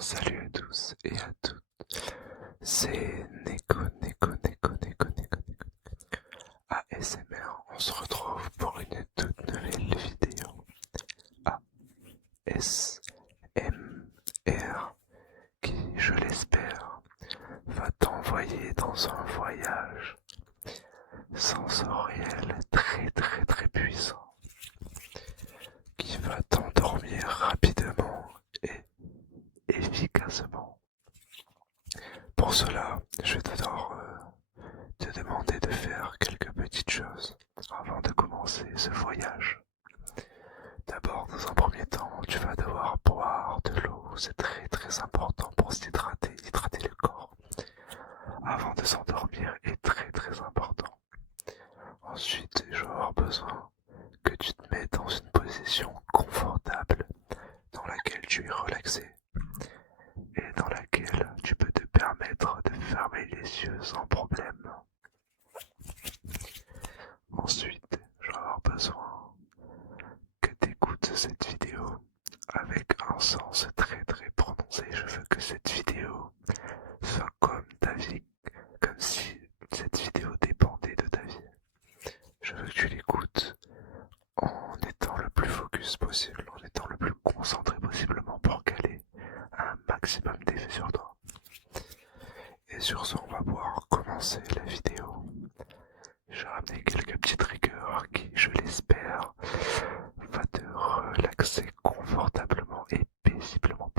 Salut à tous et à toutes, c'est Neko ASMR. On se retrouve pour une toute nouvelle vidéo ASMR qui, je l'espère, va t'envoyer dans un voyage sensoriel très puissant qui va t'endormir rapidement et efficacement. Pour cela, je vais d'abord te demander de faire quelques petites choses avant de commencer ce voyage. D'abord, dans un premier temps, tu vas devoir boire de l'eau. C'est très important pour s'hydrater, hydrater le corps avant de s'endormir est très important. Ensuite, je vais avoir besoin que tu te mettes dans une position confortable dans laquelle tu es relaxé et dans laquelle tu peux te permettre de fermer les yeux sans problème. Ensuite, je vais avoir besoin que tu écoutes cette vidéo avec un sens très prononcé. Je veux que cette vidéo soit comme ta vie, comme si cette vidéo dépendait de ta vie. Je veux que tu l'écoutes en étant le plus focus possible, en étant le plus concentré possiblement pour qu'elle ait un maximum d'effet sur toi. Et sur ce, on va pouvoir commencer la vidéo. J'ai ramené quelques petits triggers qui, je l'espère, va te relaxer confortablement et paisiblement.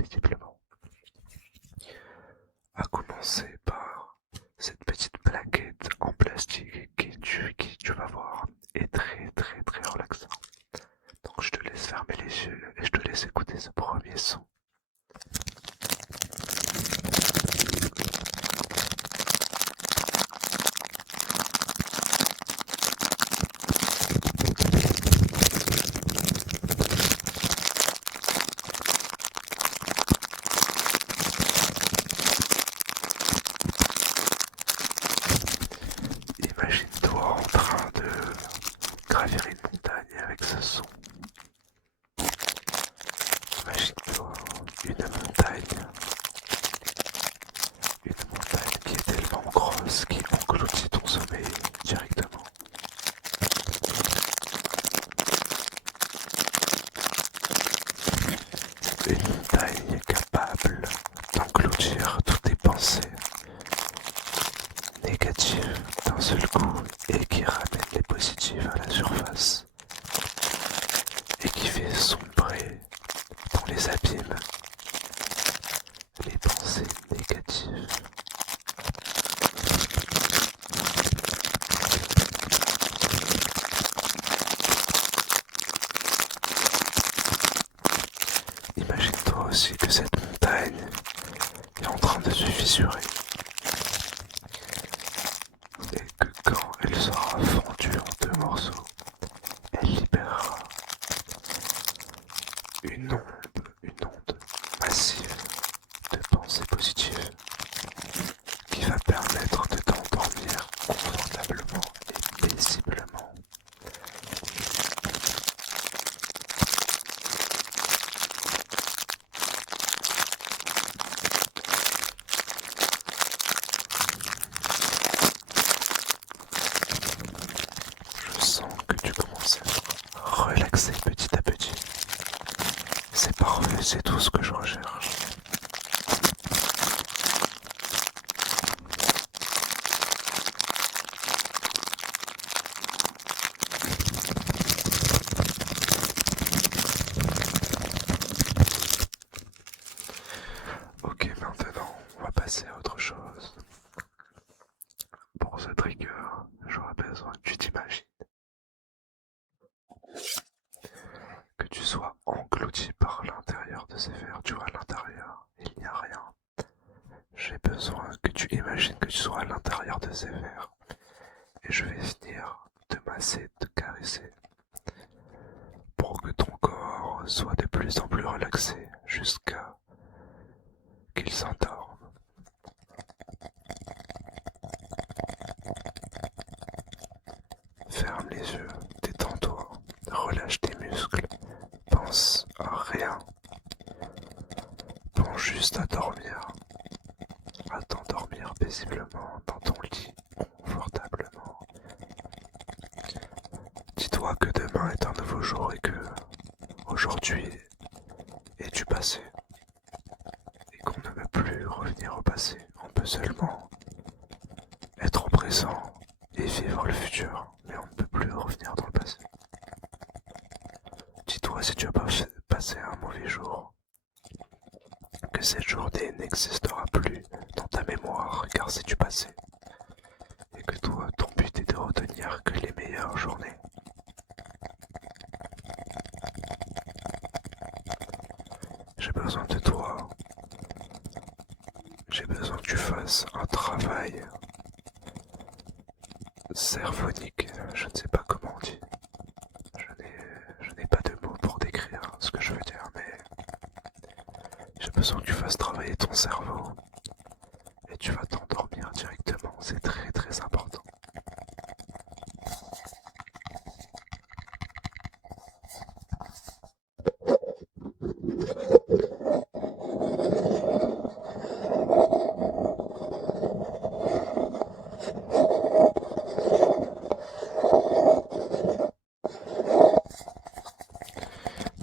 À commencer par cette petite plaquette en plastique qui tu vas voir est très relaxant. Donc je te laisse fermer les yeux et je te laisse écouter ce premier son. Imagine-toi en train de gravir une montagne avec ce son. Imagine-toi une montagne qui est tellement grosse qui engloutit ton sommeil directement. Une montagne capable d'engloutir toutes tes pensées négatives d'un seul coup et qui ramène les positives à la surface et qui fait sombrer dans les abîmes les pensées négatives. Imagine-toi aussi que cette montagne est en train de se fissurer et que quand elle sera fondue en deux morceaux, elle libérera une onde massive de pensées positives qui va permettre de t'endormir confortablement et paisiblement. Je sens que tu commences à relaxer petit à petit. C'est parfait, c'est tout ce que je recherche. Ok, maintenant, on va passer à autre chose. Pour ce trigger, j'aurais besoin que tu t'imagines que tu sois englouti par l'intérieur de ces verres. Tu vois, à l'intérieur, il n'y a rien. J'ai besoin que tu imagines que tu sois à l'intérieur de ces verres. Et je vais venir te masser, te caresser pour que ton corps soit de plus en plus relaxé jusqu'à qu'il s'endorme. Ferme les yeux, détends-toi, relâche tes muscles, pense à rien. juste à dormir, à t'endormir paisiblement dans ton lit, confortablement. Dis-toi que demain est un nouveau jour et que aujourd'hui est du passé et qu'on ne peut plus revenir au passé. On peut seulement être au présent et vivre le futur, mais on ne peut plus revenir dans le passé. Dis-toi si tu as passé un mauvais jour, que cette journée n'existera plus dans ta mémoire car c'est du passé. Et que toi, ton but est de retenir que les meilleures journées. J'ai besoin de toi. J'ai besoin que tu fasses un travail cervonique. Je ne sais pas comment on dit. Je n'ai pas de mots pour décrire ce que je veux dire, mais j'ai besoin que tu fasses travailler ton cerveau. Et tu vas t'endormir directement. C'est très très important.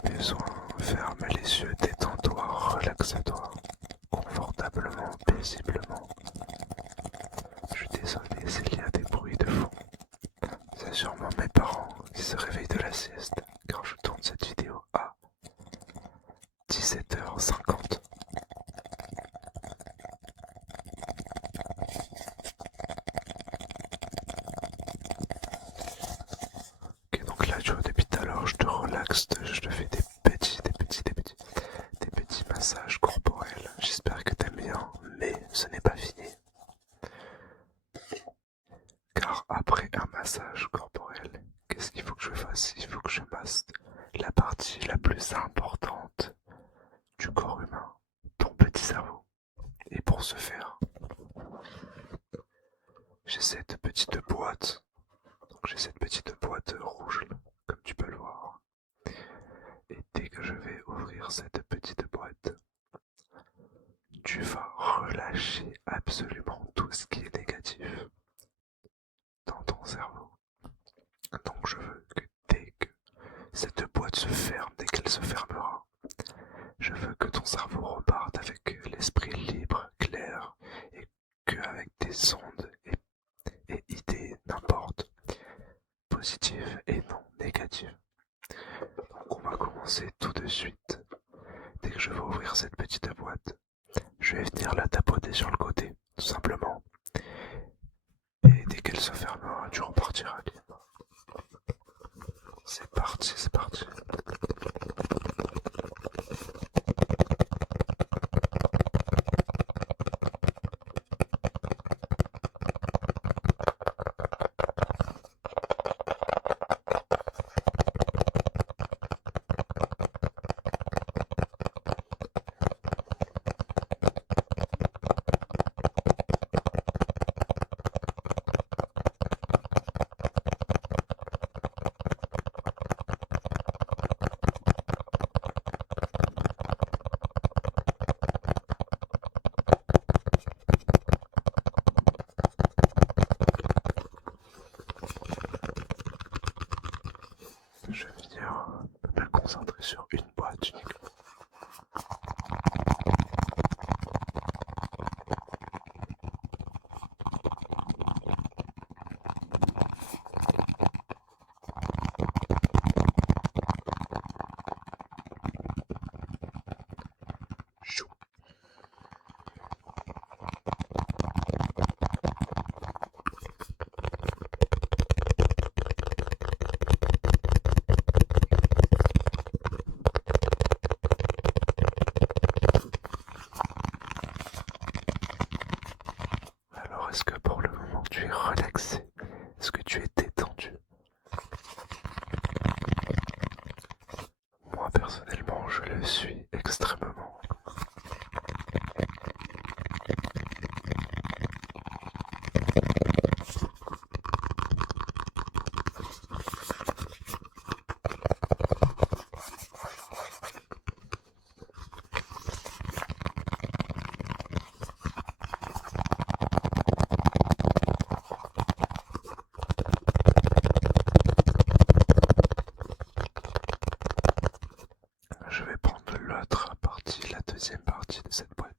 Besoin, ferme les yeux, détends-toi, relaxe-toi, confortablement, paisiblement. Je suis désolé s'il y a des bruits de fond. C'est sûrement mes parents qui se réveillent de la sieste, car je tourne cette vidéo à 17h50. Ok, donc là, tu vois, depuis tout à l'heure, je te relaxe, je te fais des petits massages corporels. J'espère que t'aimes bien, mais ce n'est pas fini. Car après un massage corporel, qu'est-ce qu'il faut que je fasse? Il faut que je masse la partie la plus importante du corps humain, ton petit cerveau. Et pour ce faire, j'ai cette petite boîte. Donc j'ai cette petite boîte rouge, comme tu peux le voir. Et dès que je vais ouvrir cette petite boîte, tu vas relâcher absolument tout ce qui est négatif dans ton cerveau. Donc je veux que dès que cette boîte se ferme, dès qu'elle se fermera, je veux que ton cerveau reparte avec l'esprit libre, clair, et qu'avec des ondes et idées n'importe, positives et non négatives. Donc on va commencer tout de suite. Dès que je vais ouvrir cette petite boîte, je vais venir la tapoter sur le côté, tout simplement. Et dès qu'elle se fermera, tu repartiras libre. C'est parti, c'est parti. Je vais venir me concentrer sur une boîte uniquement. Chou. deuxième partie de cette boîte.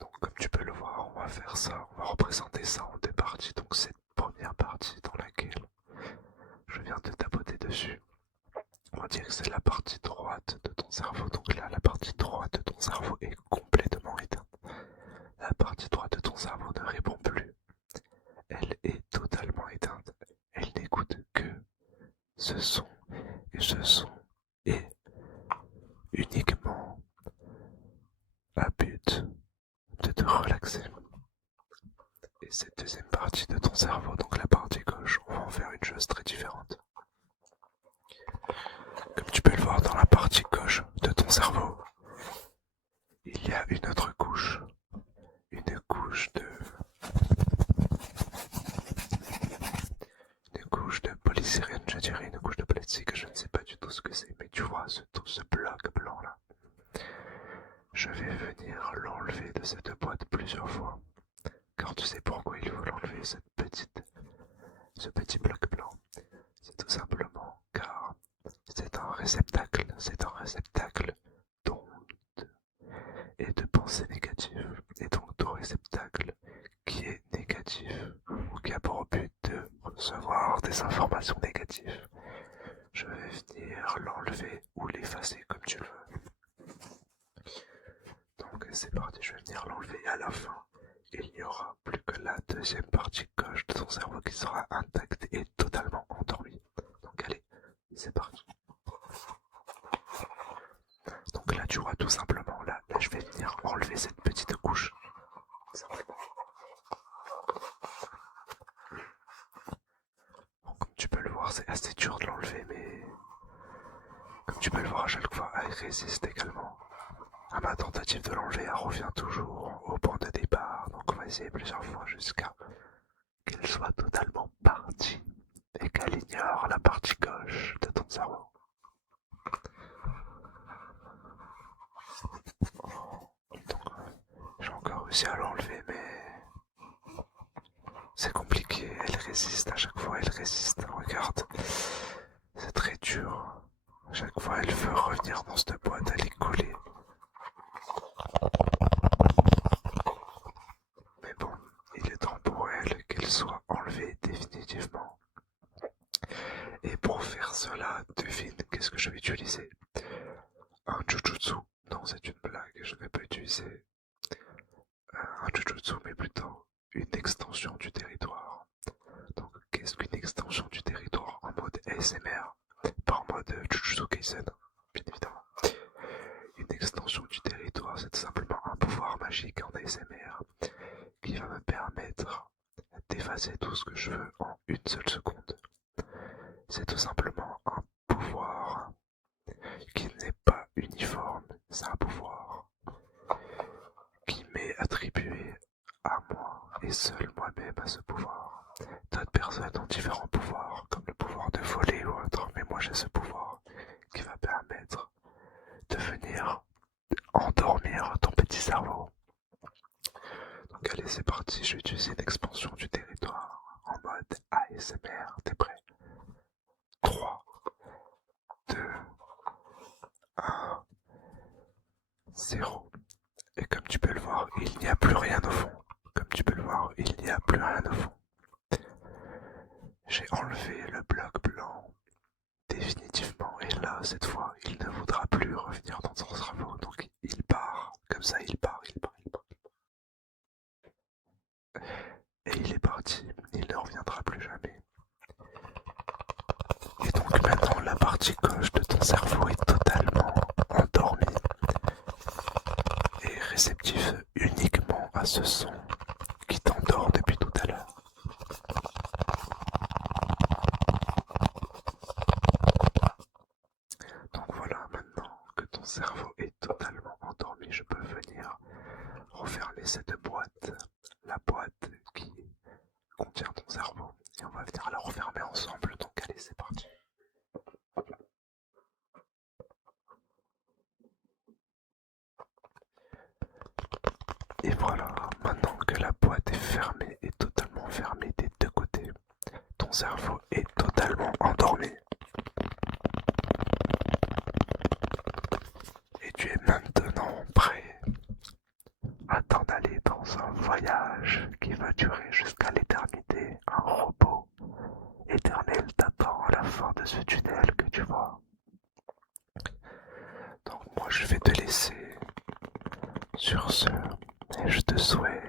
Donc comme tu peux le voir, on va faire ça, on va représenter ça en deux parties. Donc cette première partie dans laquelle je viens de tapoter dessus, on va dire que c'est la partie droite de ton cerveau. Donc là, la partie droite de ton cerveau est complètement éteinte. La partie droite de ton cerveau ne répond plus. Elle est totalement éteinte. Elle n'écoute que ce son et ce son est uniquement à but de te relaxer. Et cette deuxième partie de ton cerveau, donc la partie gauche, on va en faire une chose très différente. Comme tu peux le voir dans la partie gauche de ton cerveau, il y a une autre couche. Une couche de polystyrène, je dirais une couche de plastique, je ne sais pas du tout ce que c'est, mais tu vois ce bloc blanc là. Je vais venir l'enlever de cette boîte plusieurs fois, car tu sais pourquoi il faut l'enlever ce petit bloc blanc. C'est tout simplement car c'est un réceptacle d'ondes et de pensées négatives, et donc ton réceptacle qui est négatif ou qui a pour but de recevoir des informations négatives. Je vais venir l'enlever ou l'effacer comme tu le veux. Donc c'est parti, je vais venir l'enlever et à la fin, il n'y aura plus que la deuxième partie gauche de ton cerveau qui sera intacte et totalement endormie. Donc allez, c'est parti. Donc là tu vois tout simplement, là je vais venir enlever cette petite couche. Simplement. Bon, comme tu peux le voir, c'est assez dur de l'enlever, mais comme tu peux le voir à chaque fois, elle résiste également. À ma tentative de l'enlever, elle revient toujours au point de départ, donc on va essayer plusieurs fois jusqu'à qu'elle soit totalement partie et qu'elle ignore la partie gauche de ton cerveau. Donc, j'ai encore réussi à l'enlever, mais c'est compliqué, elle résiste à chaque fois, elle résiste, regarde, c'est très dur. À chaque fois, elle veut revenir dans cette boîte, elle est collée. Mais bon, il est temps pour elle qu'elle soit enlevée définitivement. Et pour faire cela, devine qu'est-ce que je vais utiliser? Un jujutsu. Non, c'est une blague, je ne vais pas utiliser un jujutsu, mais plutôt une extension du territoire. Donc, qu'est-ce qu'une extension du territoire en mode ASMR? Pas en mode Jujutsu Kaisen, bien évidemment. Une extension du territoire, c'est tout simplement un pouvoir magique en ASMR qui va me permettre d'effacer tout ce que je veux en une seule seconde. C'est tout simplement un pouvoir qui n'est pas uniforme, c'est un pouvoir qui m'est attribué à moi et seul moi-même à ce pouvoir. D'autres personnes ont différents pouvoirs, comme le pouvoir de voler ou autre, mais moi j'ai ce pouvoir qui va permettre de venir endormir ton petit cerveau. Donc allez, c'est parti, je vais utiliser une expansion du territoire en mode ASMR, t'es prêt? 3, 2, 1, 0. Et comme tu peux le voir, il n'y a plus rien au fond. Comme tu peux le voir, il n'y a plus rien au fond. J'ai enlevé le bloc blanc définitivement et là, cette fois, il ne voudra plus revenir dans son cerveau. Donc il part, comme ça il part. Et il est parti, il ne reviendra plus jamais. Et donc maintenant, la partie gauche de ton cerveau est totalement endormie et réceptive uniquement à ce son qui t'endort depuis tout à l'heure. Donc voilà, maintenant que ton cerveau est totalement endormi, je peux venir refermer cette boîte, la boîte qui contient ton cerveau, et on va venir la refermer ensemble. Donc allez, c'est parti. Et voilà, maintenant que la boîte est fermée et totalement fermée des deux côtés, ton cerveau est totalement endormi. Et tu es maintenant prêt à t'en aller dans un voyage qui va durer jusqu'à l'éternité. Un robot éternel t'attend à la fin de ce tunnel que tu vois. Donc moi je vais te laisser sur ce et je te souhaite